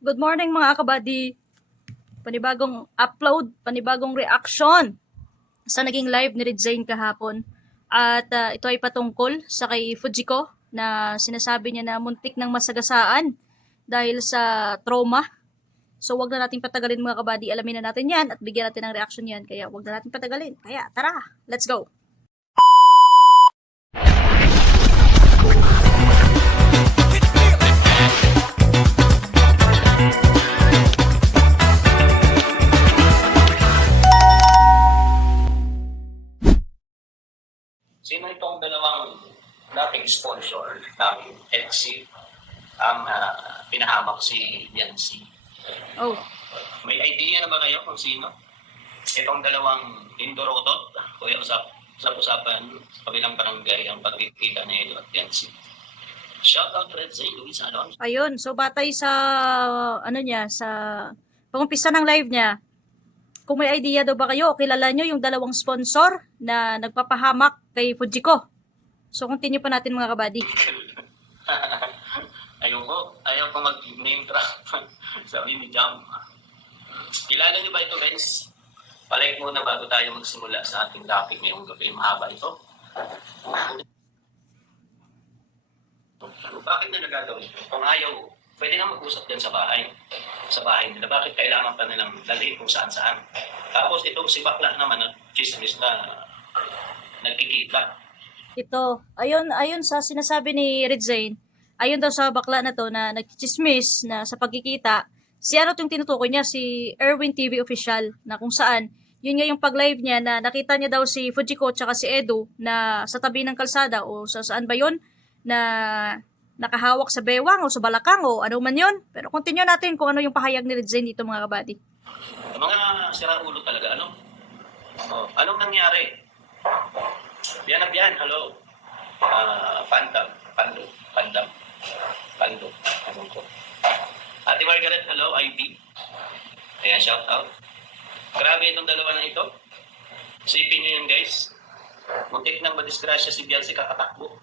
Good morning mga kabady. Panibagong upload, panibagong reaction sa naging live ni Red Zane kahapon. At ito ay patungkol sa kay Fujiko na sinasabi niya na muntik ng masagasaan dahil sa trauma. So wag na nating patagalin mga kabady, alamin na natin yan at bigyan natin ng reaction yan. Kaya wag na natin patagalin. Kaya tara, let's go! Sino itong dalawang dating sponsor namin, Etsy, ang pinahamak si Yancy? Oh, May idea na ba kayo kung sino? Itong dalawang Indorotot, kuya usap-usapan sa kabilang barangay ang pagkikita ni Edo at Yancy. Shoutout Red Zane, Luis Alonso. ayun. So batay sa sa pangumpisa ng live niya, kung may idea daw ba kayo, kilala nyo yung dalawang sponsor na nagpapahamak kay Fujiko. So, continue pa natin mga kabady. Ayaw ko mag-name drop. Sabi ni Jam. Kilala niyo ba ito guys? Palike muna bago tayo magsimula sa ating topic ngayong gabi. Mahaba ito. Bakit na nagagawin ito? Kung ayaw, pwede na mag-usap din sa bahay. Sa bahay nila. Bakit kailangan pa nilang dalhin kung saan-saan? Tapos itong si Bakla naman, chismis na nagkikita. Ito, ayun sa sinasabi ni Red Zane, ayun daw sa bakla na to na nagchismis na sa pagkikita, si ano itong tinutukoy niya, si Erwin TV Official, na kung saan, yun nga yung pag-live niya na nakita niya daw si Fujiko tsaka si Edo na sa tabi ng kalsada o sa saan ba yun, na nakahawak sa bewang o sa balakang o ano man yun. Pero continue natin kung ano yung pahayag ni Red Zane dito mga kabady. Mga siraulo talaga, ano? Anong nangyari? Biyan, hello. Pandam. Ano ko? Ate Margaret, hello, IB. Ayan, shout out. Grabe itong dalawa na ito. Sipin nyo yun, guys. Muntik nang madisgrasya si Biancy kakatakbo.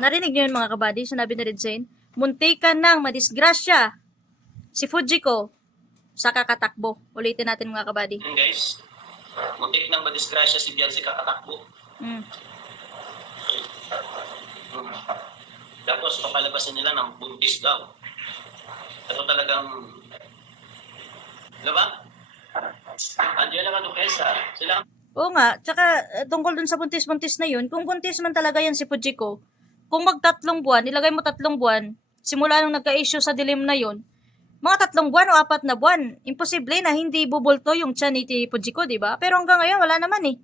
Narinig niyo yun mga kabady, sinabi ni Red Zane, muntikan nang madisgrasya si Fujiko sa kakatakbo. Ulitin natin mga kabady. Yun, guys. Muntik nang madisgrasya si Biancy kakatakbo. Tapos papalabasin nila ng buntis daw. Ito talagang, diba? Angela Manuquesa, sila. Oo nga, tsaka tungkol dun sa buntis-buntis na yun, kung buntis man talaga yan si Fujiko, kung magtatlong buwan, ilagay mo 3 buwan, simula nung nagka-issue sa dilim na yun, mga 3 buwan o 4 na buwan, imposible na hindi bubulto yung tiyan ni Fujiko, di ba? Pero hanggang ngayon, wala naman eh.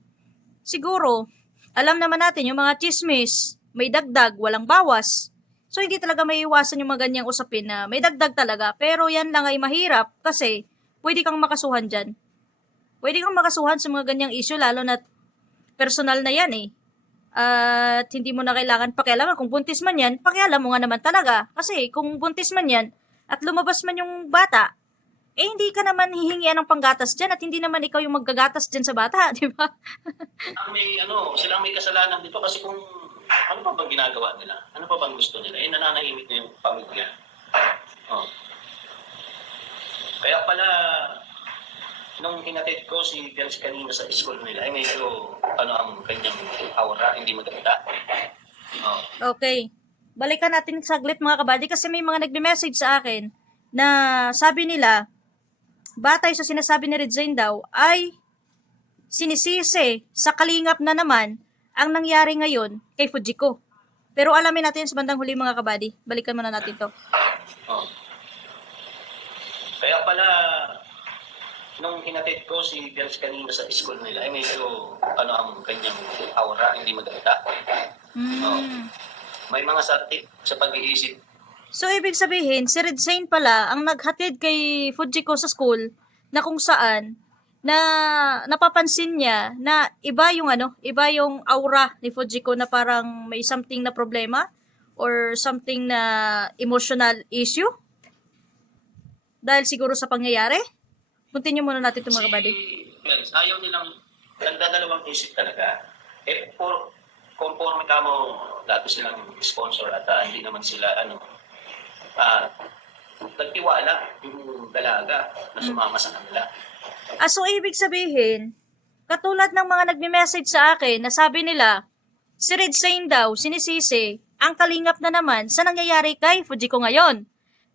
Siguro, alam naman natin yung mga chismis, may dagdag, walang bawas. So, hindi talaga may iwasan yung mga ganyang usapin na may dagdag talaga. Pero yan lang ay mahirap kasi pwede kang makasuhan dyan. Pwede kang makasuhan sa mga ganyang issue lalo na personal na yan eh. At hindi mo na kailangan pakialaman. Kung buntis man yan, pakialam mo nga naman talaga. Kasi kung buntis man yan at lumabas man yung bata, eh hindi ka naman hihingian ng panggatas dyan at hindi naman ikaw yung maggagatas dyan sa bata, di ba? Silang may kasalanan dito kasi kung ano pa bang ginagawa nila? Ano pa bang gusto nila? Eh, nananahimik na yung pamilya. Kaya pala, nung hinatid ko si Biancy kanina sa school nila, ay medyo, ang kanyang aura, hindi maganda. Okay. Balikan natin saglit mga kabady kasi may mga nagme-message sa akin na sabi nila, batay sa sinasabi ni Red Zane daw, ay sinisisi sa kalingap na naman ang nangyari ngayon kay Fujiko. Pero alamin natin sa bandang huli mga kabady. Balikan muna natin to. Kaya pala, nung hinatid ko si Biancy kanina sa school nila, ay medyo, ang kanyang aura, hindi maganda. May mga satik sa pag-iisip. So, ibig sabihin, si Red Zane pala ang naghatid kay Fujiko sa school na kung saan na napapansin niya na iba yung aura ni Fujiko na parang may something na problema or something na emotional issue dahil siguro sa pangyayari. Continue muna natin ito mga kabady. Ayaw nilang nagdadalawang isip talaga. Conforme ka mo dati silang sponsor at hindi naman sila nagtiwala nagtiwala yung dalaga na sumama sa kanila. So, ibig sabihin, katulad ng mga nagme-message sa akin na sabi nila, si Red Zane daw, sinisisi, ang kalingap na naman sa nangyayari kay Fujiko ngayon.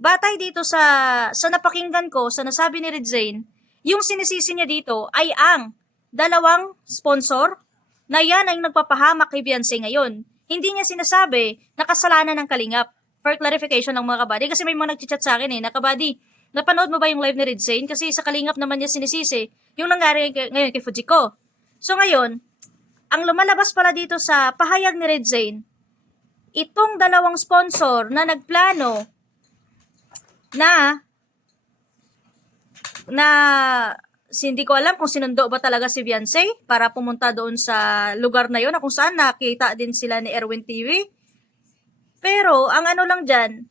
Batay dito sa napakinggan ko, sa nasabi ni Red Zane, yung sinisisi niya dito ay ang dalawang sponsor na yan ay nagpapahamak kay Beyonce ngayon. Hindi niya sinasabi na kasalanan ng kalingap. For clarification ng mga kabady, kasi may mga nagchat sa akin na kabady, napanood mo ba yung live ni Red Zane? Kasi sa kalingap naman niya sinisisi yung nangyari ngayon kay Fujiko. So ngayon, ang lumalabas pala dito sa pahayag ni Red Zane, itong dalawang sponsor na nagplano na hindi ko alam kung sinundo ba talaga si Beyonce para pumunta doon sa lugar na yon na kung saan nakita din sila ni Erwin TV. Pero ang ano lang dyan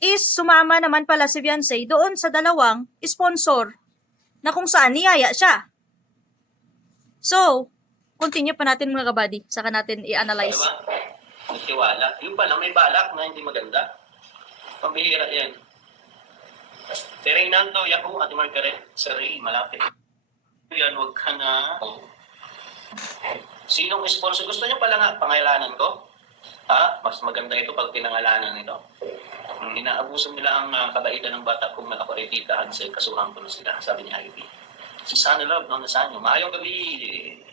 is sumama naman pala si Beyonce doon sa dalawang sponsor na kung saan niyaya siya. So, continue pa natin mga kabady, saka natin i-analyze. Diba? Nagtiwala. Yung pala may balak na hindi maganda. Pambihira yan. Ferdinando, Yahoo, Ate Margaret, Saray, malapit. Yan, huwag ka na. Sinong sponsor? Gusto niyo pala nga pangailanan ko? Ha? Mas maganda ito pag pinangalanan nito. Inaabuso nila ang kabaitan ng bata kung nakaparititahan sa kasuhan ko na sila, sabi ni Ivy. Si Sana Love, no, nasaan nyo? Maayong gabi,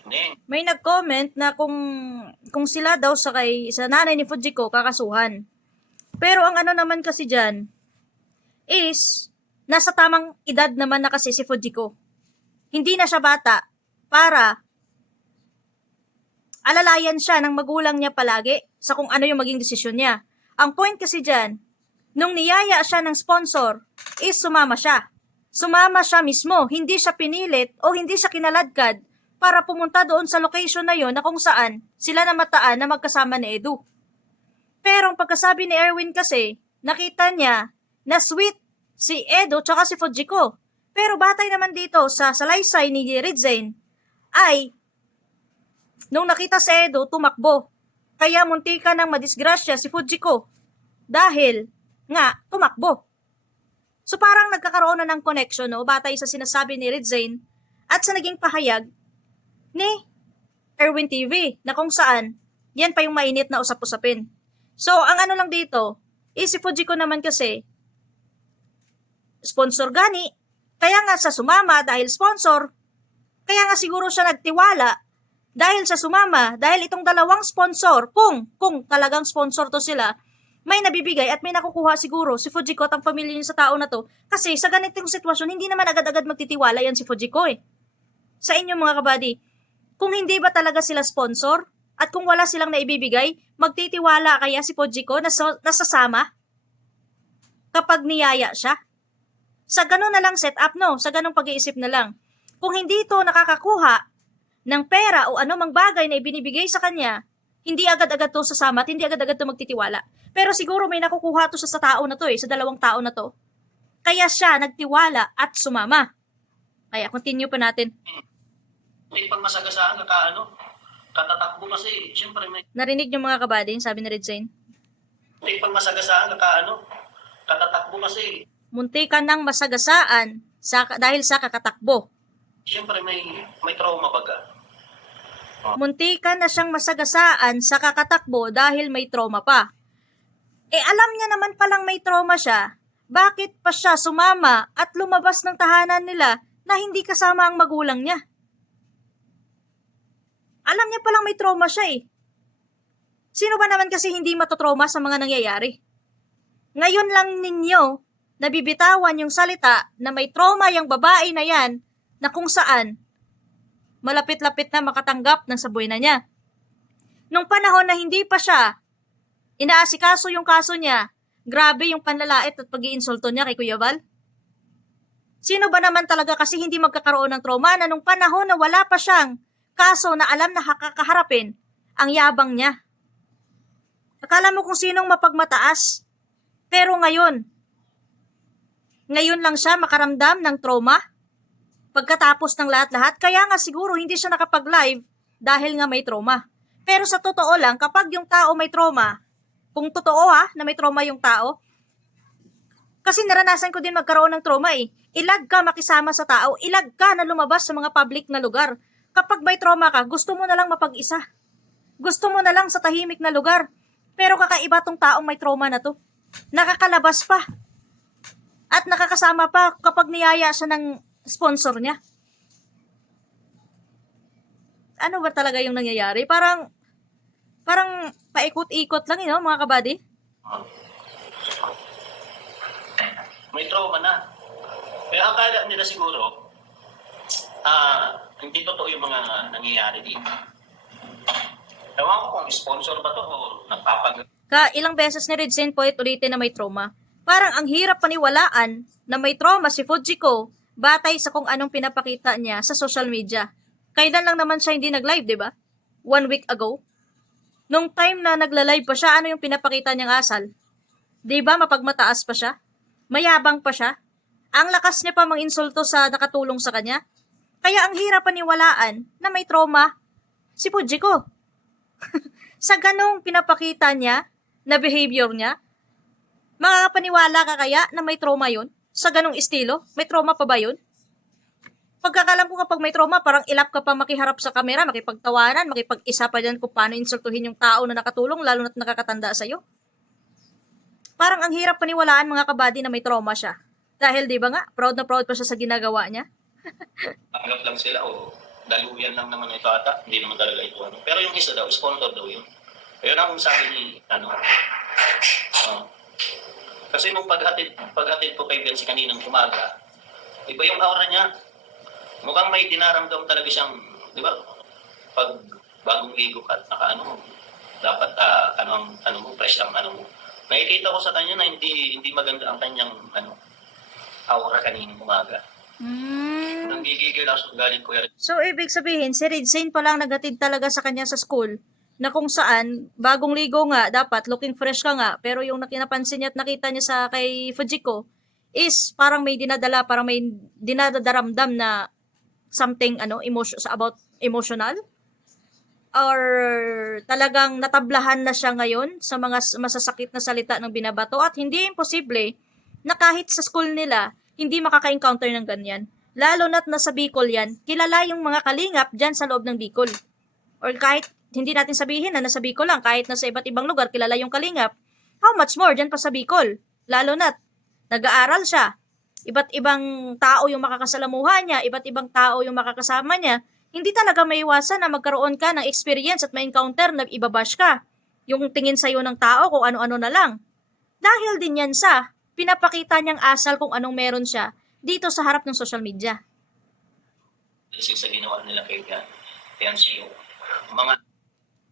Neng. May nag-comment na kung sila daw sa nanay ni Fujiko kakasuhan. Pero ang ano naman kasi dyan is nasa tamang edad naman na kasi si Fujiko. Hindi na siya bata para alalayan siya ng magulang niya palagi sa kung ano yung maging desisyon niya. Ang point kasi dyan, nung niyaya siya ng sponsor, is sumama siya. Sumama siya mismo, hindi siya pinilit o hindi siya kinaladkad para pumunta doon sa location na yon na kung saan sila namataan na magkasama ni Edu. Pero ang pagkasabi ni Erwin kasi, nakita niya na sweet si Edu tsaka si Fujiko. Pero batay naman dito sa salaysay ni Red Zane ay nung nakita si Edu, tumakbo. Kaya muntika ng madisgrasya si Fujiko dahil nga tumakbo. So parang nagkakaroon na ng connection no, batay sa sinasabi ni Red Zane at sa naging pahayag ni Erwin TV na kung saan yan pa yung mainit na usap-usapin. So ang ano lang dito is si Fujiko naman kasi sponsor gani, kaya nga sa sumama dahil sponsor, kaya nga siguro siya nagtiwala dahil sa sumama, dahil itong dalawang sponsor, kung talagang sponsor to sila, may nabibigay at may nakukuha siguro si Fujiko at ang pamilya niya sa tao na to. Kasi sa ganitong sitwasyon, hindi naman agad-agad magtitiwala yan si Fujiko eh. Sa inyo mga kabady, kung hindi ba talaga sila sponsor at kung wala silang naibibigay, magtitiwala kaya si Fujiko na nasasama kapag niyaya siya? Sa ganun na lang setup no, sa ganung pag-iisip na lang. Kung hindi ito nakakakuha ng pera o anumang bagay na ibinibigay sa kanya, hindi agad-agad to sasama at hindi agad-agad to magtitiwala. Pero siguro may nakukuha to sa tao na to sa dalawang tao na to. Kaya siya nagtiwala at sumama. Kaya continue pa natin. May pagmasagasaan katatakbo kasi, siyempre may... Narinig niyo mga kabady, sabi ni Red Zane? May pagmasagasaan katatakbo kasi. Muntikan ng masagasaan dahil sa kakatakbo. Siyempre may trauma baga. Muntikan na siyang masagasaan sa kakatakbo dahil may trauma pa. Alam niya naman palang may trauma siya. Bakit pa siya sumama at lumabas ng tahanan nila na hindi kasama ang magulang niya? Alam niya palang may trauma siya eh. Sino ba naman kasi hindi matotrauma sa mga nangyayari? Ngayon lang ninyo nabibitawan yung salita na may trauma yung babae na yan na kung saan malapit-lapit na makatanggap ng sabuhay na niya. Nung panahon na hindi pa siya inaasikaso yung kaso niya, grabe yung panlalait at pag-iinsulto niya kay Kuya Val. Sino ba naman talaga kasi hindi magkakaroon ng trauma na nung panahon na wala pa siyang kaso na alam na kakaharapin ang yabang niya? Akala mo kung sinong mapagmataas, pero ngayon lang siya makaramdam ng trauma pagkatapos ng lahat-lahat. Kaya nga siguro hindi siya nakapag-live dahil nga may trauma. Pero sa totoo lang, kapag yung tao may trauma, kung totoo na may trauma yung tao, Kasi naranasan ko din magkaroon ng trauma eh. Ilag ka makisama sa tao, ilag ka na lumabas sa mga public na lugar. Kapag may trauma ka, gusto mo na lang mapag-isa. Gusto mo na lang sa tahimik na lugar. Pero kakaiba tong taong may trauma na to. Nakakalabas pa. At nakakasama pa kapag niyaya siya ng sponsor niya. Ano ba talaga yung nangyayari? Parang paikot-ikot lang yun, mga kabady. May trauma na. Kaya akala nila siguro, hindi totoo yung mga nangyayari dito. Ewan ko kung sponsor ba to o nagpapag... Ilang beses ni Red Saint Poet ulitin na may trauma. Parang ang hirap paniwalaan na may trauma si Fujiko batay sa kung anong pinapakita niya sa social media. Kailan lang naman siya hindi nag-live, di ba? 1 week ago. Nung time na nagla-live pa siya, ano yung pinapakita niyang asal? Di ba mapagmataas pa siya? Mayabang pa siya? Ang lakas niya pa manginsulto sa nakatulong sa kanya? Kaya ang hirap paniwalaan na may trauma si Fujiko. Sa ganong pinapakita niya na behavior niya, makakapaniwala ka kaya na may trauma yun? Sa ganong estilo? May trauma pa ba yun? Pagkakalam ko kapag may trauma, parang ilap ka pa makiharap sa kamera, makipagtawanan, makipag-isa pa dyan kung paano insultuhin yung tao na nakatulong, lalo na't nakakatanda sa'yo. Parang ang hirap paniwalaan mga kabady na may trauma siya. Dahil di ba nga, proud na proud pa siya sa ginagawa niya. Tanggap lang sila o daluyan lang naman ito ata. Hindi naman talaga ito. Pero yung isa daw, sponsor daw yun. Ayun ang sabi ni, kasi nung paghatid ko kay Bensi kaninang umaga, iba yung aura niya. Mukhang may dinaramdam talaga siyang, di ba? Pag bagong ligo ka at dapat fresh ang mo. Nakikita ko sa kanya na hindi maganda ang kanyang aura kaninang umaga. Nanggigigil ako sa galing ko. So, ibig sabihin, si Red Saint pa lang nagatid talaga sa kanya sa school na kung saan, bagong ligo nga, dapat looking fresh ka nga, pero yung nakinapansin niya at nakita niya sa kay Fujiko is parang may dinadala, parang may dinadaramdam na something about emotional or talagang natablahan na siya ngayon sa mga masasakit na salita ng binabato at hindi imposible na kahit sa school nila hindi makaka-encounter ng ganyan. Lalo na't nasa Bicol yan, kilala yung mga kalingap dyan sa loob ng Bicol. Or kahit hindi natin sabihin na nasa Bicol lang, kahit nasa iba't ibang lugar kilala yung kalingap, how much more dyan pa sa Bicol? Lalo na't nag-aaral siya. Iba't ibang tao yung makakasalamuhan niya, iba't ibang tao yung makakasama niya, hindi talaga maiwasan na magkaroon ka ng experience at ma-encounter na ibabash ka. Yung tingin sa'yo ng tao kung ano-ano na lang. Dahil din yan sa pinapakita niyang asal kung anong meron siya dito sa harap ng social media. Kasi sa ginawa nila kay Fiancio, mga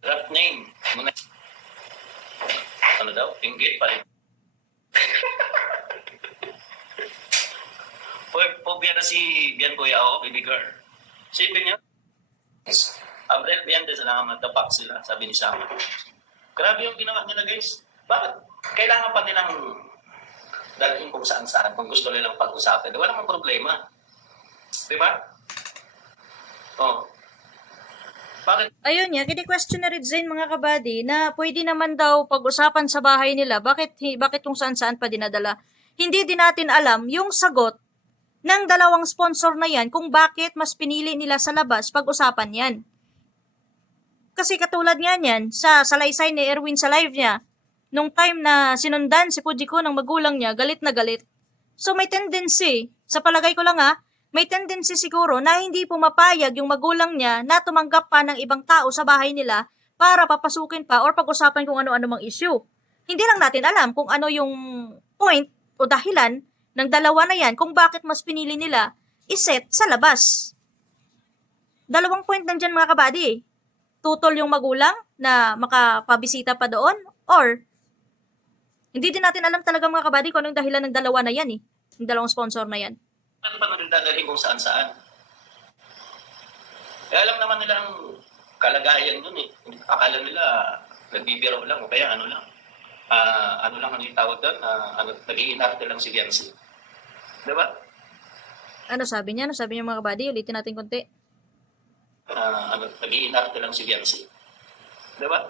rap name, mga pinggit pa rin. Pobya na si Bian Kuya ako, baby girl. Sipin niya, Abril Bian, sa mga tapak sila, sabi ni Sama. Grabe yung ginawa nila guys. Bakit? Kailangan pa nilang dalhin kung saan-saan kung gusto nilang pag-usapan. Wala mang problema. Di ba? Oh. Bakit? Ayun niya, kini-question na rin Zayn mga kabady na pwede naman daw pag-usapan sa bahay nila. Bakit kung saan-saan pa dinadala? Hindi din natin alam yung sagot ng dalawang sponsor na yan kung bakit mas pinili nila sa labas pag-usapan yan. Kasi katulad nga niyan, sa salaysay ni Erwin sa live niya, nung time na sinundan si Fujiko ng magulang niya, galit na galit. So may tendency, sa palagay ko lang may tendency siguro na hindi pumapayag yung magulang niya na tumanggap pa ng ibang tao sa bahay nila para papasukin pa or pag-usapan kung ano-ano mang issue. Hindi lang natin alam kung ano yung point o dahilan ng dalawa na yan kung bakit mas pinili nila iset sa labas. Dalawang point lang dyan mga kabady. Tutol yung magulang na makapabisita pa doon or hindi din natin alam talaga mga kabady kung anong dahilan ng dalawa na yan yung dalawang sponsor na yan. Ano pa nang dadalhin kung saan-saan? Alam naman nila ang kalagayan dun Akala nila nagbibiro lang o kaya ano lang ang itawag doon, nag-iinarte lang si Biancy. Diba? Ano sabi niya? Ano sabi niya mga kabady? Ulitin natin konti. Nag-iinarte lang si Biancy. Diba?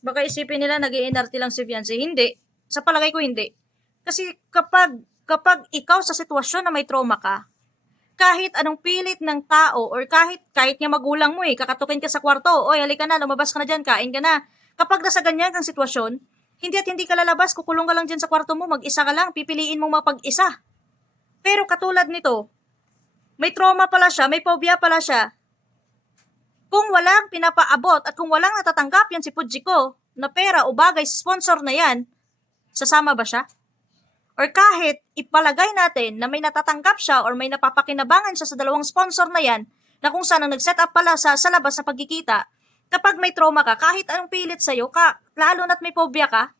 Baka isipin nila nag-iinarte lang si Fiancé. Hindi. Sa palagay ko hindi. Kasi kapag ikaw sa sitwasyon na may trauma ka, kahit anong pilit ng tao or kahit nga magulang mo kakatukin ka sa kwarto, oy, halika na, lumabas ka na dyan, kain ka na. Kapag nasa ganyan kang sitwasyon, hindi at hindi ka lalabas, kukulong ka lang dyan sa kwarto mo, mag-isa ka lang, pipiliin mong mapag-isa. Pero katulad nito, may trauma pala siya, may phobia pala siya. Kung walang pinapaabot at kung walang natatanggap yan si Fujiko na pera o bagay sa sponsor na yan, sasama ba siya? Or kahit ipalagay natin na may natatanggap siya or may napapakinabangan siya sa dalawang sponsor na yan, na kung saan ang nag-set up pala sa labas na pagkikita, kapag may trauma ka, kahit anong pilit sa'yo, lalo na't may phobia ka,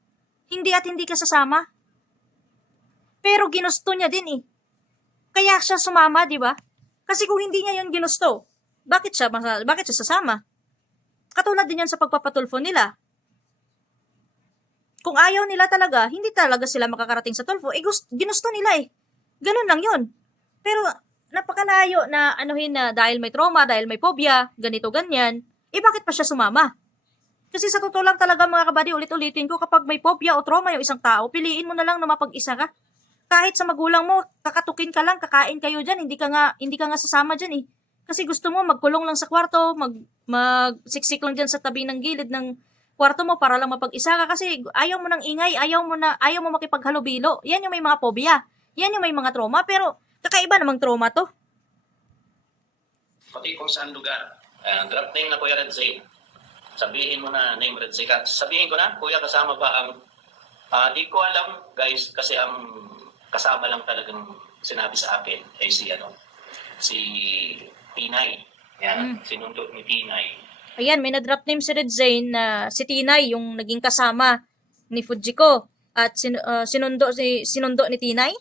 hindi at hindi ka sasama. Pero ginusto niya din Kaya siya sumama, di ba? Kasi kung hindi niya yun ginusto, bakit siya sasama? Katulad din yan sa pagpapatulfo nila. Kung ayaw nila talaga, hindi talaga sila makakarating sa tulfo. Ginusto nila Ganun lang yun. Pero napakalayo na na dahil may trauma, dahil may phobia, ganito, ganyan, bakit pa siya sumama? Kasi sa totoo lang talaga mga kabady, ulit-ulitin ko, kapag may phobia o trauma yung isang tao, piliin mo na lang na mapag-isa ka. Kahit sa magulang mo, kakatukin ka lang, kakain kayo dyan, hindi ka nga sasama dyan Kasi gusto mo magkulong lang sa kwarto, magsiksik lang dyan sa tabi ng gilid ng kwarto mo para lang mapag-isa ka kasi ayaw mo ng ingay, ayaw mo makipaghalubilo. Yan yung may mga phobia. Yan yung may mga trauma, pero kakaiba namang trauma to. Pati kung saan lugar. Drop name na Kuya Red Zane. Sabihin mo na name Red Zane. Sabihin ko na, Kuya, kasama ba ang... di ko alam, guys, kasi ang kasama lang talagang sinabi sa akin ay si Tinay. Yan, sinundot ni Tinay. Ayan, may na-drop name si Red Zane na si Tinay, yung naging kasama ni Fujiko. At sinundo ni Tinay.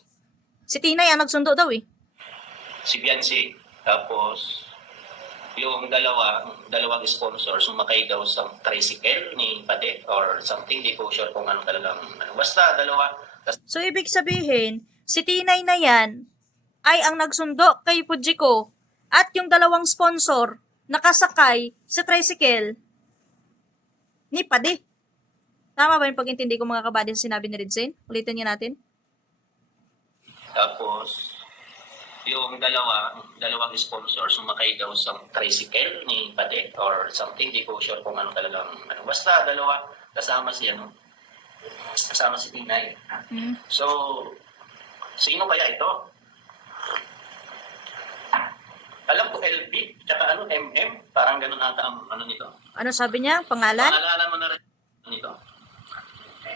Si Tinay ang nagsundo daw Si Biancy. Tapos, yung dalawang sponsor sumakay daw sa tricycle ni Pade or something. Di ko sure kung ano talagang... Basta dalawa. So, ibig sabihin, si Tinay na yan ay ang nagsundo kay Fujiko at yung dalawang sponsor nakasakay sa tricycle ni Pade. Tama ba yung pag-intindi ko mga kabady sa sinabi ni Red Zane? Ulitin niya natin. Tapos, yung dalawang sponsor sumakay daw sa tricycle ni Pade or something. Di ko sure kung ano talagang... Basta dalawa kasama si Tinay. So, sino kaya ito? Alam ko LB, tsaka MM, parang ganun ata ang nito. Ano sabi niya? Pangalan? Pangalanan mo na rin nito.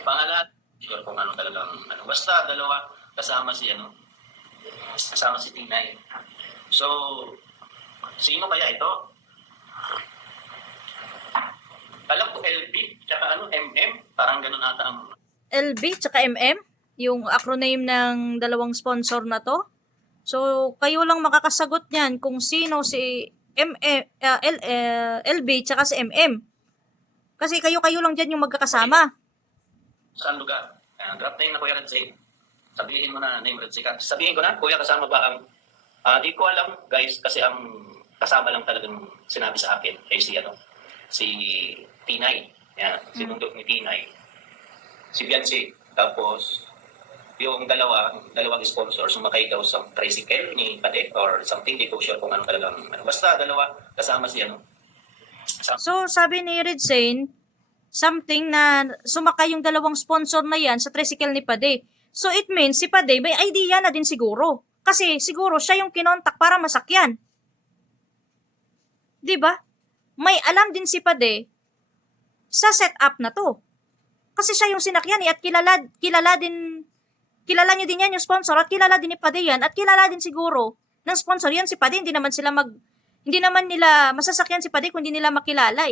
Pangalan, sure kung ano talagang basta dalawa kasama si Tinay. So, sino kaya ito? Alam ko LB, tsaka MM, parang ganun ata ang... LB tsaka MM? Yung acronym ng dalawang sponsor na to? So, kayo lang makakasagot niyan kung sino si LB tsaka si MM. Kasi kayo lang dyan yung magkakasama. Saan lugar? Drop name na Kuya Red Zane. Sabihin mo na name Red Zane. Sabihin ko na, Kuya, kasama ba ang... di ko alam, guys, kasi ang kasama lang talagang sinabi sa akin ay si Tinay. Yan, sinundot ni Tinay. Si Biancy. Tapos, yung dalawang sponsor sumakay daw sa tricycle ni Pade or something. Di ko sure kung ano talagang... Basta dalawa kasama si So, sabi ni Red Zane, something na sumakay yung dalawang sponsor na yan sa tricycle ni Pade. So, it means si Pade may idea na din siguro. Kasi siguro siya yung kinontak para masakyan. Diba? May alam din si Pade sa setup na to. Kasi siya yung sinakyan at kilala niyo din yan yung sponsor at kilala din ni Pade yan at kilala din siguro ng sponsor yan si Pade. Hindi naman nila masasakyan si Pade kung hindi nila makilala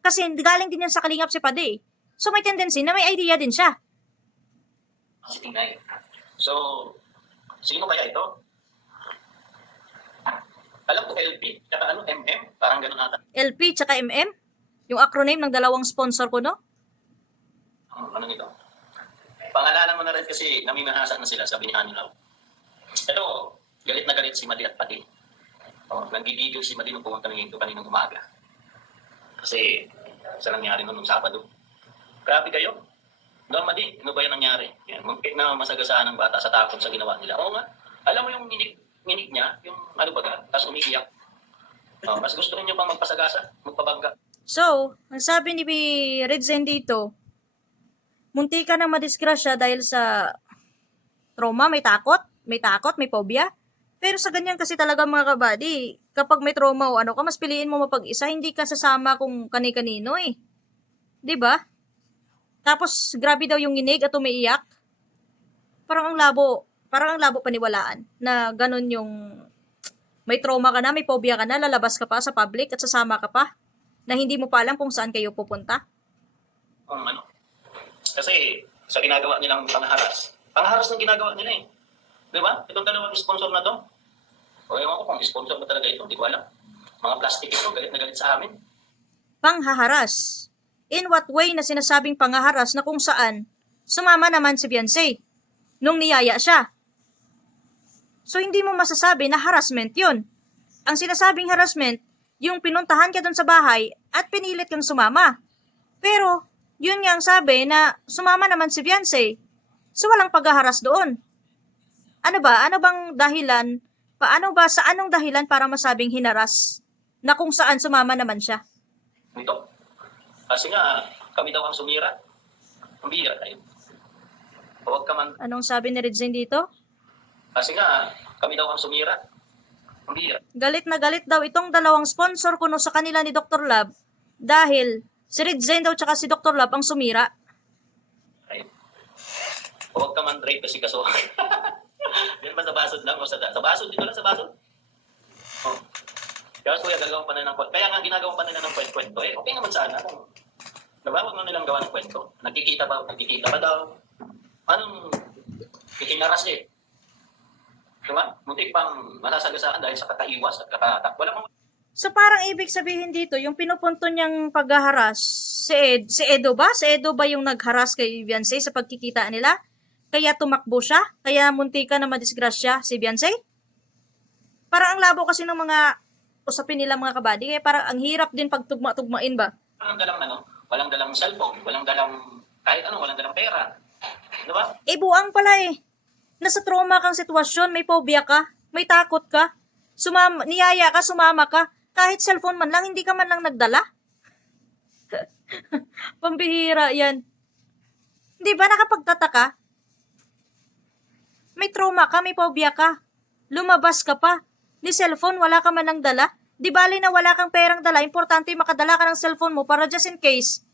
Kasi galing din yan sa kalingap si Pade So may tendency na may idea din siya. Si Tinay. So, sino kaya ito? Alam ko LP, tsaka MM, parang ganun ata. LP tsaka MM? Yung acronym ng dalawang sponsor ko, no? Ano nito? Pangalanan mo na rin kasi naminahasa na sila, sabi ni Hanilaw. Ito, galit na galit si Madi at Pati. Nagbibigo si Madi nung pumunta ng ito kaninang umaga. Kasi, sa nangyari nung Sabado. Grabe kayo. Normally, ano ba yung nangyari? Yan, muntik na masagasaan ng bata sa takot sa ginawa nila. Oo nga. Alam mo yung minig niya, yung ano ba ka, tapos umiiyak. Mas gusto niyo pang magpasagasa, magpabangga. So, ang sabi ni Red Zen dito, munti ka nang madisgrasya dahil sa trauma, may takot, may phobia. Pero sa ganyan kasi talaga mga kabady, kapag may trauma o ano ka, mas piliin mo mapag-isa, hindi ka sasama kung kani-kanino eh. 'Di ba? Tapos grabe daw yung nginig at umiiyak. Parang ang labo paniwalaan na ganun yung may trauma ka na, may phobia ka na, lalabas ka pa sa public at sasama ka pa na hindi mo pa alam kung saan kayo pupunta. Ano? Kasi sa ginagawa nilang pangharas ng ginagawa nila eh. Di ba? Itong dalawang sponsor na to. O ewan ko kung sponsor ba talaga ito, hindi ko alam. Mga plastic ito, galit na galit sa amin. Panghaharas. In what way na sinasabing panghaharas na kung saan sumama naman si Beyonce nung niyaya siya? So hindi mo masasabi na harassment yun. Ang sinasabing harassment, yung pinuntahan ka dun sa bahay at pinilit kang sumama. Pero, yun nga ang sabi na sumama naman si Beyonce. So walang paghaharas doon. Ano ba? Ano bang dahilan? Sa anong dahilan para masabing hinaras? Na kung saan sumama naman siya? Ito. Kasi nga, kami daw ang sumira. Ang bira tayo. Huwag ka man. Anong sabi ni Red Zen dito? Kasi nga, kami daw ang sumira. Ang bira. Galit na galit daw itong dalawang sponsor kuno sa kanila ni Dr. Love dahil si Red Zen daw tsaka si Dr. Love ang sumira. Ay. Huwag ka man rate kasi kaso. Yan ba sa basod lang o sa basod? Dito lang sa basod? Oh. Kaya kuya, gagawin pa na ng kwento. Kaya nga ginagawa pa nila ng kwento. Eh, okay naman sana kung nabawag mo nilang gawa ng kwento. Nagkikita ba daw? Anong ikinaras eh? Diba? Muntik pang masasagasaan dahil sa kataiwas at katatak. Wala mong... So parang ibig sabihin dito, yung pinupunto niyang paghaharas, si Edo ba? Si Edo ba yung nagharas kay Beyonce sa pagkikita nila? Kaya tumakbo siya? Kaya muntika na madisgrasya si Beyonce? Parang ang labo kasi ng mga usapin nila mga kabady, kaya parang ang hirap din pagtugma-tugmain ba? Walang dalang cellphone, walang dalang kahit ano, walang dalang pera. Diba? Buang pala eh. Nasa trauma kang sitwasyon, may phobia ka, may takot ka, niyaya ka, sumama ka, kahit cellphone man lang, hindi ka man lang nagdala. Pambihira yan. Di ba nakapagtataka? May trauma ka, may phobia ka, lumabas ka pa, ni cellphone, wala ka man lang dala. Di bali na wala kang perang dala, importante makadala ka ng cellphone mo para just in case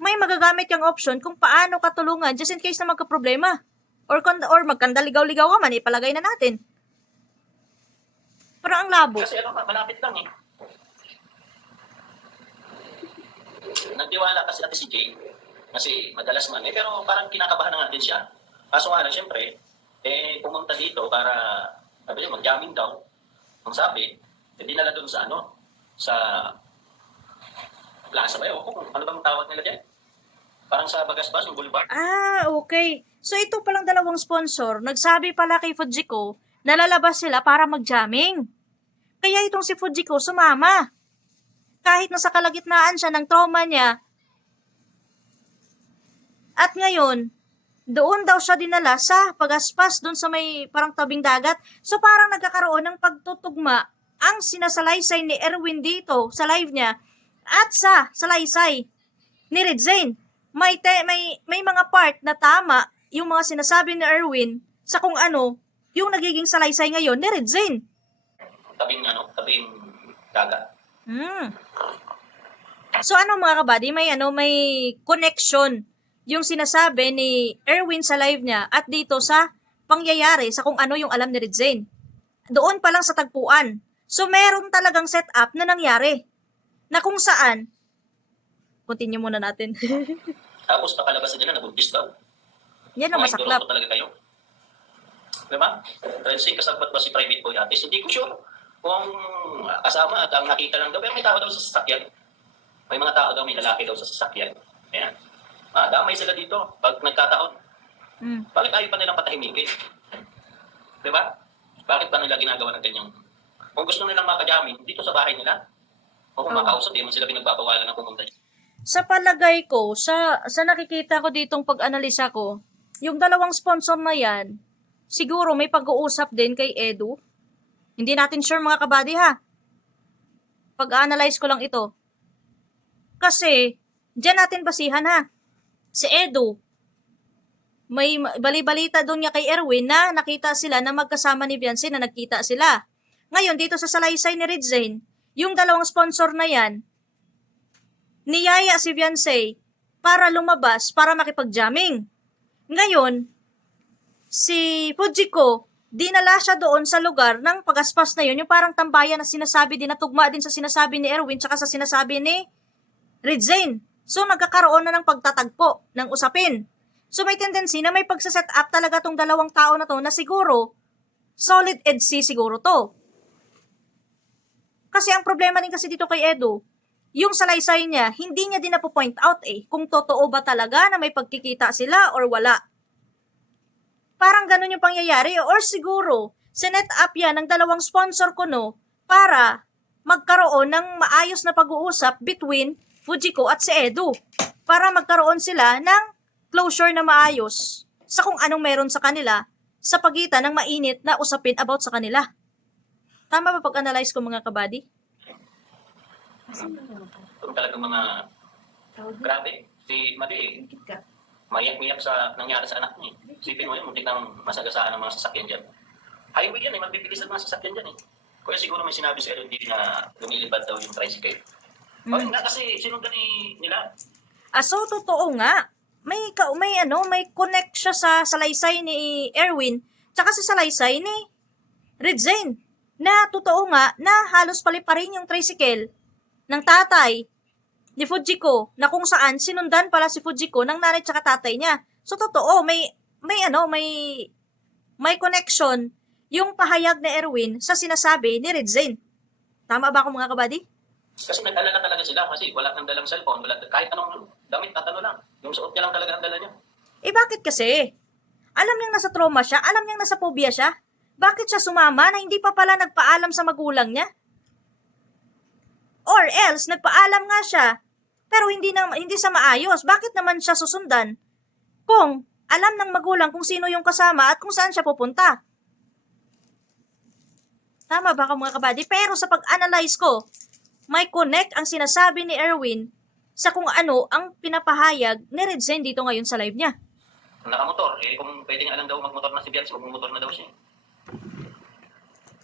may magagamit yung option kung paano ka tulungan just in case na magka-problema. Or magkandaligaw-ligaw ka man, ipalagay na natin. Pero ang labo. Kasi malapit lang eh. Nagtiwala kasi natin si Jay. Kasi madalas man eh, pero parang kinakabahan na natin siya. Kaso nga lang, syempre, pumunta dito para, sabi niya, mag-jamming daw. Ang sabi, dinala doon sa plaza ba yun? Ano bang tawag nila dyan? Parang sa Bagasbas, yung boulevard. Okay. So ito palang dalawang sponsor, nagsabi pala kay Fujiko na lalabas sila para mag-jamming. Kaya itong si Fujiko sumama. Kahit nasa kalagitnaan siya ng trauma niya. At ngayon, doon daw siya dinala sa Pagaspas, doon sa may parang tabing dagat. So parang nagkakaroon ng pagtutugma ang sinasalaysay ni Erwin dito sa live niya at sa salaysay ni Red Zane. May mga part na tama yung mga sinasabi ni Erwin sa kung ano yung nagiging salaysay ngayon ni Red Zane. Tabing dagat. So ano mga kabady, may connection yung sinasabi ni Erwin sa live niya at dito sa pangyayari sa kung ano yung alam ni Red Zane. Doon pa lang sa tagpuan. So meron talagang setup na nangyari na kung saan, continue muna natin. Tapos nakalabas na nila, nabuntis daw. Yan ang masaklap. Mga talaga kayo. Diba? Rensing, kasabot ba si private boy artist? Hindi ko sure kung kasama at ang nakita lang daw. Pero may tao daw sa sasakyan. May mga tao daw, may lalaki daw sa sasakyan. Ayan. Damay sila dito pag nagkataon. Bakit ayaw pa nilang patahimikin? Diba? Bakit pa nila ginagawa ng ganyang? Kung gusto nilang makajamin, dito sa bahay nila. O kung makausap, di mo sila pinagbabawalan ng pumunta. Sa palagay ko, sa nakikita ko ditong pag-analisa ko, yung dalawang sponsor na yan, siguro may pag-uusap din kay Edu. Hindi natin sure mga kabady ha. Pag-analyze ko lang ito. Kasi, diyan natin basihan ha. Si Edu, may bali-balita doon niya kay Erwin na nakita sila na magkasama ni Beyonce na nagkita sila. Ngayon, dito sa salaysay ni Red Zane, yung dalawang sponsor na yan, niyaya si Beyonce para lumabas para makipag-jamming. Ngayon, si Fujiko, dinala siya doon sa lugar ng pagaspas na yun, yung parang tambayan na sinasabi din, na tugma din sa sinasabi ni Erwin tsaka sa sinasabi ni Red Zane. So, nagkakaroon na ng pagtatagpo ng usapin. So, may tendency na may pagsaset up talaga tong dalawang tao na to na siguro, solid EDC siguro to. Kasi ang problema din kasi dito kay Edu, yung salaysay niya, hindi niya din napo-point out kung totoo ba talaga na may pagkikita sila or wala. Parang ganun yung pangyayari, or siguro, sinet up yan ng dalawang sponsor ko no, para magkaroon ng maayos na pag-uusap between Fujiko at si Edu. Para magkaroon sila ng closure na maayos sa kung anong meron sa kanila sa pagitan ng mainit na usapin about sa kanila. Tama ba pag-analyze ko mga kabady? Kung talagang mga grabe, si Madi, mayak-miyak sa nangyari sa anak niya. Isipin mo yun, muntik nang masagasaan ng mga sasakyan dyan. Highway yan magbibilis ang mga sasakyan dyan Kaya siguro may sinabi sa LND na lumilipad daw yung tricycle. O yun nga, kasi sinundan nila. So totoo nga. May connect siya sa salaysay ni Erwin tsaka sa salaysay ni Red Zane. Na totoo nga na halos paliparin yung tricycle ng tatay ni Fujiko na kung saan sinundan pala si Fujiko ng nanay tsaka tatay niya. So totoo, may connection yung pahayag ni Erwin sa sinasabi ni Red Zane. Tama ba ako mga kabady? Kasi nag-alala talaga sila kasi wala nang dalang cellphone, wala kahit anong damit at ano lang. Yung suot niya lang talaga ang dala niya. Bakit kasi? Alam niyang nasa trauma siya, alam niyang nasa phobia siya. Bakit siya sumama na hindi pa pala nagpaalam sa magulang niya? Or else, nagpaalam nga siya, pero hindi sa maayos. Bakit naman siya susundan? Kung alam ng magulang kung sino yung kasama at kung saan siya pupunta. Tama ba ka mga kabady? Pero sa pag-analyze ko, may connect ang sinasabi ni Erwin sa kung ano ang pinapahayag ni Red Zane dito ngayon sa live niya. Nakamotor, kung pwedeng alam daw magmotor na si Beyonce, magmotor na daw siya.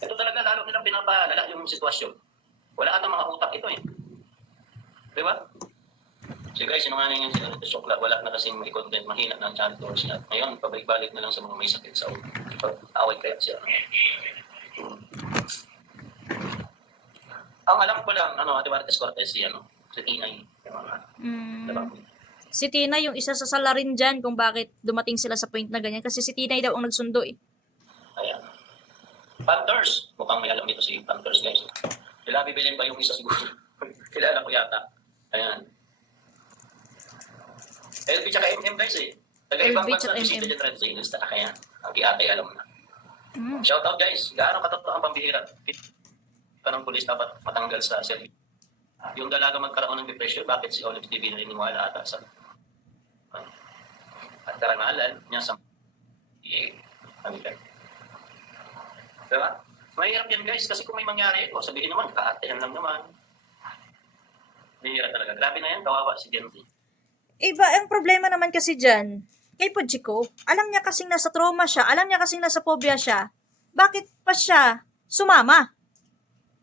Ito talaga lalo nilang pinapalala yung sitwasyon. Wala atang mga utak ito Di ba? So guys, sinungaling yan sila. Sokla, wala na kasing may content, mahina na ang channel siya. Ngayon, pabalik-balik na lang sa mga may sakit sa ulo. Away kaya siya. Ang alam ko lang, Ate Martes Cortez, si Tinay. Diba? Si Tinay yung isa sa salarin dyan kung bakit dumating sila sa point na ganyan. Kasi si Tinay daw ang nagsundo Ayan. Panthers. Mukhang may alam dito si Panthers, guys. Kailangan bibilin ba yung isa siguro? Kilala ko yata. Ayan. LB tsaka MM, guys Taga-ibang bansa na bisita dyan rin sa Insta. Kaya, ang kiatay alam na. Shoutout, guys. Gaano katotoo ang pambihira? Kanang pulis dapat matanggal sa service. Yung dalaga magkaroon ng depression, bakit si Olive TV naniniwala ata sa at karanalan niya sa diba? Mahirap yan guys, kasi kung may mangyari ito, sabihin naman, kaatayan lang naman. Mahirap talaga. Grabe na yan, kawawa si Genty. Ang problema naman kasi dyan, kay Fujiko, alam niya kasing nasa trauma siya, alam niya kasing nasa phobia siya, bakit pa siya sumama?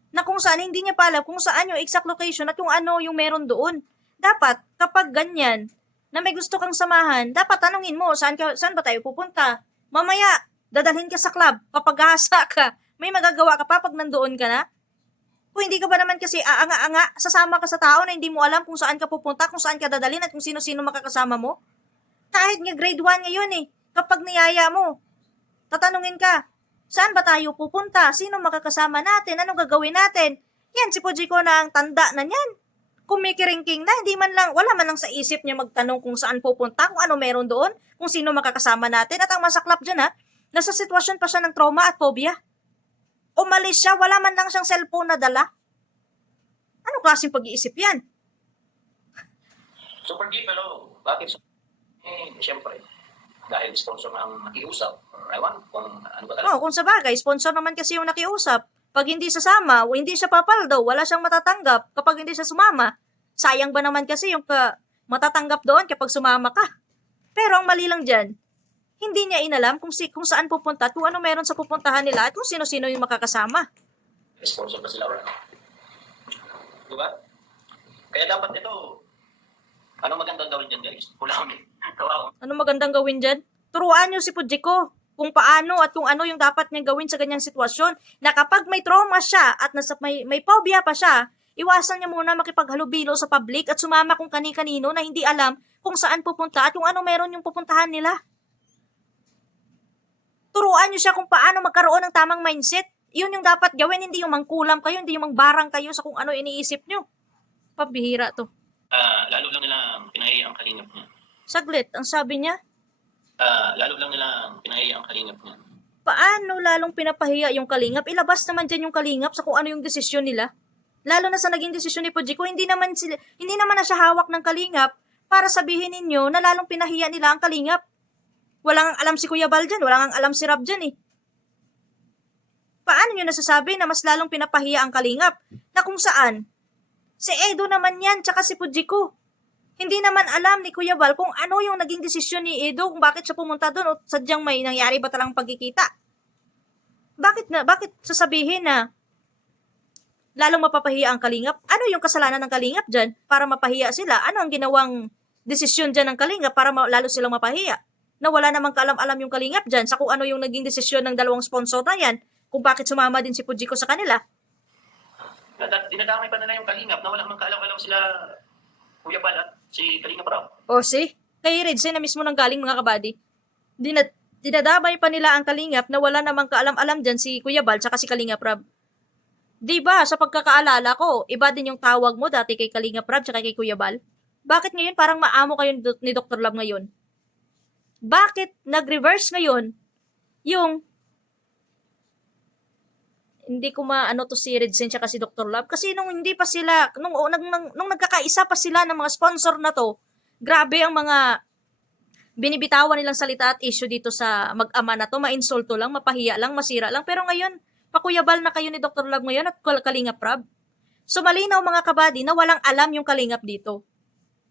Na kung saan hindi niya pa alam kung saan yung exact location at kung ano yung meron doon. Dapat, kapag ganyan, na may gusto kang samahan, dapat tanungin mo, saan ba tayo pupunta? Mamaya, dadalhin ka sa club, papagahasa ka, may magagawa ka pa pag nandoon ka na? Kung hindi ka ba naman kasi aanga-anga, sasama ka sa tao na hindi mo alam kung saan ka pupunta, kung saan ka dadalhin at kung sino-sino makakasama mo? Kahit nga grade 1 ngayon kapag niyaya mo, tatanungin ka, saan ba tayo pupunta? Sino makakasama natin? Anong gagawin natin? Yan, si Fujiko na ang tanda na niyan. Kumikiringking na, wala man lang sa isip niya magtanong kung saan pupunta, kung ano meron doon, kung sino makakasama natin. At ang masaklap dyan nasa sitwasyon pa siya ng trauma at phobia. Umalis siya, wala man lang siyang cellphone na dala. Ano klaseng pag-iisip yan? Super Gift, hello. Bakit? Siyempre, dahil sponsor na ang nakiusap. Ewan, kung ano ba talaga. Oh, kung sa bagay, sponsor naman kasi yung nakiusap. Pag hindi sasama, o hindi siya papaldo, wala siyang matatanggap. Kapag hindi siya sumama, sayang ba naman kasi yung matatanggap doon kapag sumama ka. Pero ang mali lang dyan, hindi niya inalam kung saan pupunta at kung ano meron sa pupuntahan nila at kung sino-sino yung makakasama. Sponsor ba sila or ano? Diba? Kaya dapat ito, ano magandang gawin dyan guys? Kulangin. Kawawa. Ano magandang gawin dyan? Turuan niyo si Pujiko kung paano at kung ano yung dapat niyang gawin sa ganyang sitwasyon. Na kapag may trauma siya at may phobia pa siya, iwasan niya muna makipaghalubilo sa public at sumama kung kani-kanino na hindi alam kung saan pupunta at kung ano meron yung pupuntahan nila. Turuan niyo siya kung paano magkaroon ng tamang mindset. Yun yung dapat gawin, hindi yung mangkulam kayo, hindi yung mangbarang kayo sa kung ano iniisip niyo. Pabihira to. Lalo lang nila pinahiya ang kalingap niya. Saglit, ang sabi niya, Lalo lang nila pinahiya ang kalingap niya. paano lalong pinapahiya yung kalingap? Ilabas naman dyan yung kalingap sa kung ano yung desisyon nila. Lalo na sa naging desisyon ni Pujiko, hindi naman na siya hawak ng kalingap para sabihin ninyo na lalong pinahiya nila ang kalingap. Walang alam si Kuya Bal dyan, walang alam si Rab dyan eh. Paano nyo nasasabi na mas lalong pinapahiya ang kalingap? Na kung saan? Si Edo naman yan, tsaka si Pujiko. Hindi naman alam ni Kuya Bal kung ano yung naging desisyon ni Edo, kung bakit siya pumunta doon o sadyang may nangyari ba talang pagkikita. Bakit sasabihin na lalong mapapahiya ang kalingap? Ano yung kasalanan ng kalingap dyan para mapahiya sila? Ano ang ginawang desisyon dyan ng kalingap para lalo silang mapahiya? Na wala namang kaalam-alam yung kalingap dyan sa kung ano yung naging desisyon ng dalawang sponsor na yan, kung bakit sumama din si Pujiko sa kanila. Dinadamay pa nila yung kalingap na wala namang kaalam-alam sila Kuya Bal at si Kalingap Raw. O kay Redzen na mismo nang galing mga kabady. Dinadamay pa nila ang kalingap na wala namang kaalam-alam dyan si Kuya Bal tsaka si Kalingap Rab. Diba, sa pagkakaalala ko, iba din yung tawag mo dati kay Kalingap Rab tsaka kay Kuya Bal. Bakit ngayon parang maamo kayo ni Dr. Love ngayon? Bakit nag-reverse ngayon yung hindi ko maano to si Redzen tsaka si Dr. Love kasi nung hindi pa sila nung nagkakaisa pa sila ng mga sponsor na to, grabe ang mga binibitawan nilang salita at issue dito sa mag-ama na to, mainsulto lang, mapahiya lang, masira lang. Pero ngayon, pakuyabal na kayo ni Dr. Love ngayon at Kalingap Rab. So malinaw mga kabady na walang alam yung Kalingap dito.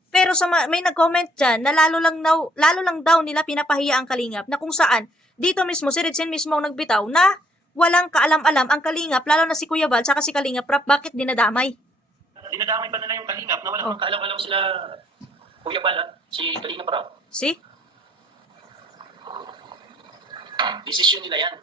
Pero may nag-comment dyan na lalo lang daw nila pinapahiya ang Kalingap na kung saan dito mismo si Redzen mismo ang nagbitaw na walang kaalam-alam ang Kalingap, lalo na si Kuya Bal, tsaka si Kalingap Rap, bakit dinadamay? Dinadamay pa nila yung kalingap na wala namang kaalam-alam sila Kuya Bal at si Kalingap Raw. Desisyon nila yan.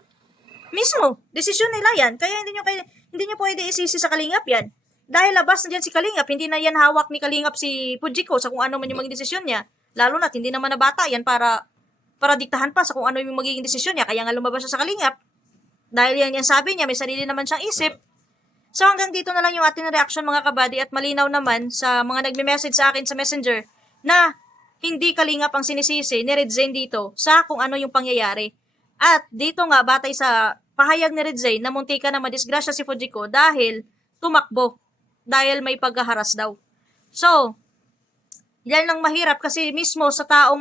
Mismo, desisyon nila yan. Kaya hindi nyo pwede isisi sa Kalingap yan. Dahil labas na dyan si Kalingap, hindi na yan hawak ni Kalingap si Pujiko sa kung ano man yung maging desisyon niya. Lalo na't hindi naman na bata yan para diktahan pa sa kung ano yung magiging desisyon niya. Kaya nga lumabas siya sa Kalingap. Dahil yan sabi niya, may sarili naman siyang isip. So hanggang dito na lang yung ating reaction mga kabady at malinaw naman sa mga nagme-message sa akin sa Messenger na hindi Kalingap ang sinisisi ni Redzen dito sa kung ano yung pangyayari. At dito nga, batay sa pahayag ni Redzen na muntika na madisgrasya si Fujiko dahil tumakbo. Dahil may paghaharas daw. So, yan lang mahirap kasi mismo sa taong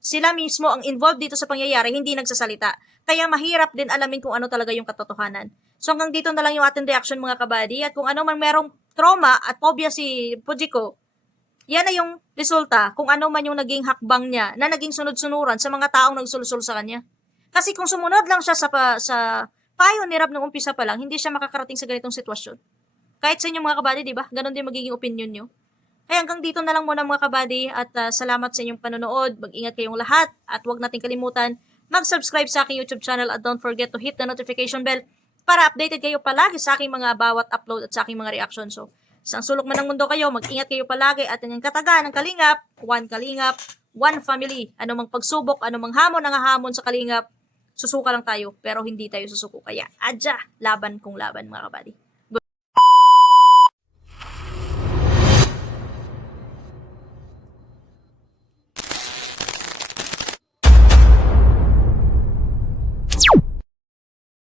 sila mismo ang involved dito sa pangyayari, hindi nagsasalita. Kaya mahirap din alamin kung ano talaga yung katotohanan. So hanggang dito na lang yung ating reaction mga kabady. At kung ano man merong trauma at phobia si Pujiko, yan na yung resulta kung ano man yung naging hakbang niya na naging sunod-sunuran sa mga taong nagsulsul sa kanya. Kasi kung sumunod lang siya sa payo ni Rab ng umpisa pa lang, hindi siya makakarating sa ganitong sitwasyon. Kahit sa inyo mga kabady, di ba? Ganon din magiging opinion nyo. Kaya hanggang dito na lang muna mga kabady at salamat sa inyong panonood. Mag-ingat kayong lahat at huwag nating kalimutan mag-subscribe sa aking YouTube channel at don't forget to hit the notification bell para updated kayo palagi sa aking mga bawat upload at sa aking mga reaction. So, isang sulok man ng mundo kayo, mag-ingat kayo palagi at ang kataga ng Kalingap, one family. Ano mang pagsubok, ano mang hamon ang hamon sa Kalingap, susuka lang tayo pero hindi tayo susuko. Kaya, adya, laban kung laban mga kabady.